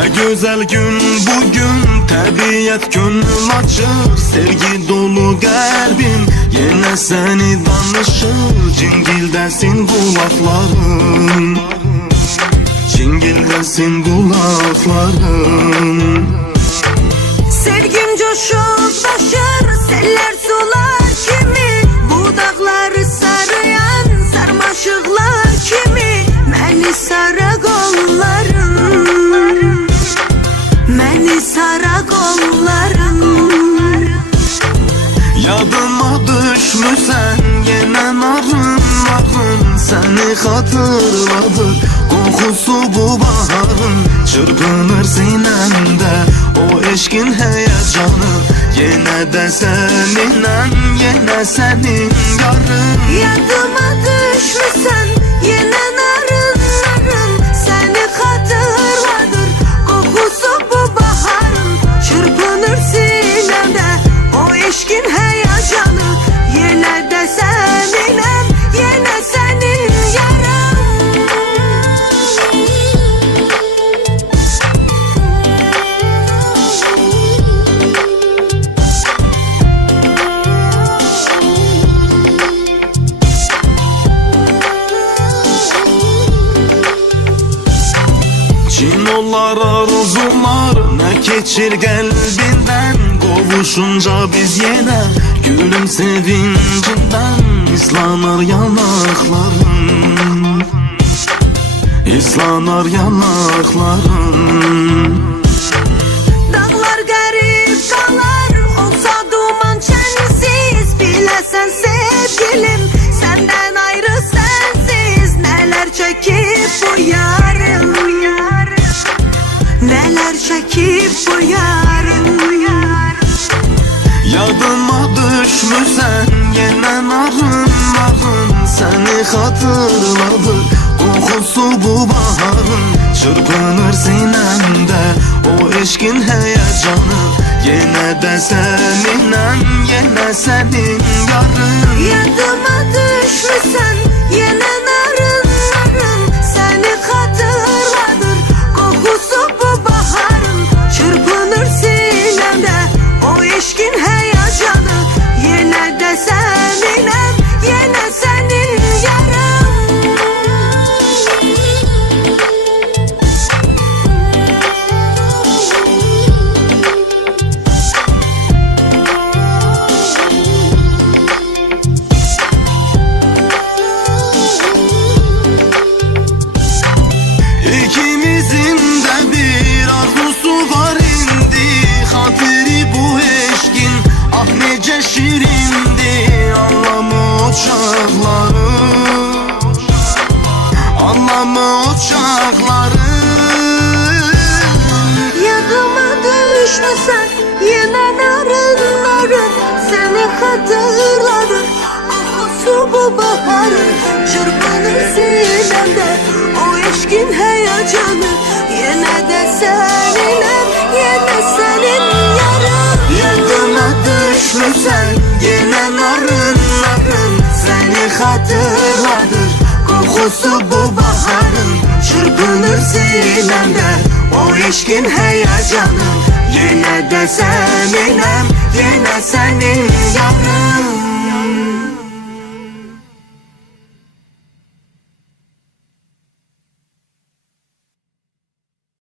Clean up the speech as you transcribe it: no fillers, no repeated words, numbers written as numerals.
Ne güzel gün bugün, təbiyyət gönül açır. Sevgi dolu kalbim yine seni danışır. Cingildesin kulaklarım, cingildesin kulaklarım. Sevgim coşup taşır, seller sular kimi. Bu dağları sarıyan sarmaşıklar kimi. Məni sara kollarım, məni sara kollarım. Yadıma düşmüsən yine narın narın. Seni hatırladır kokusu bu baharın. Çırpınır sinemde o eşkin heyecanı. Yine de seninle, yine senin yarın. Yadıma düşmüsən yine narın narın. Seni hatırladır kokusu bu baharın. Çırpınır sinemde o eşkin heyecanı. Yine de seninle, yine senin yarın. Cinollar arzular ne geçir kalbinden. Kovuşunca biz yine gülüm sevincinden. İslanır yanaklarım, İslanır yanaklarım. Dağlar garip dağlar olsa duman çensiz. Bilesen sevgilim senden ayrı sensiz. Neler çekip bu yarım, neler çekip bu yarım. Yadıma düşmüsən yine narın narın. Seni hatırladır kokusu bu baharın. Çırpınır sinemde o eşkin heyecanı. Yine de seninle, yine senin yarın. Yadıma düşmüsən yine narın narın. Seni hatırladır kokusu bu baharın. Çırpınır sinemde o eşkin heyecanı. Yine de seninle, yine senin yarın. İkimizin de bir arzusu var indi. Hatiri bu eşkin ah nece şirindi. Anlamı uçakları, anlamı uçakları. Yadıma düşmesen yine narın narın. Seni hatırladır kokusu bu baharın. Çırpınır sinemde o eşkin heyecanı. Yine de seninle, yine senin yarın. Yadıma düşmüşsen yine narın narın. Seni hatırladır kokusu bu baharın. Çırpınır sinemde o eşkin heyecanı. Yine de seninle, yine senin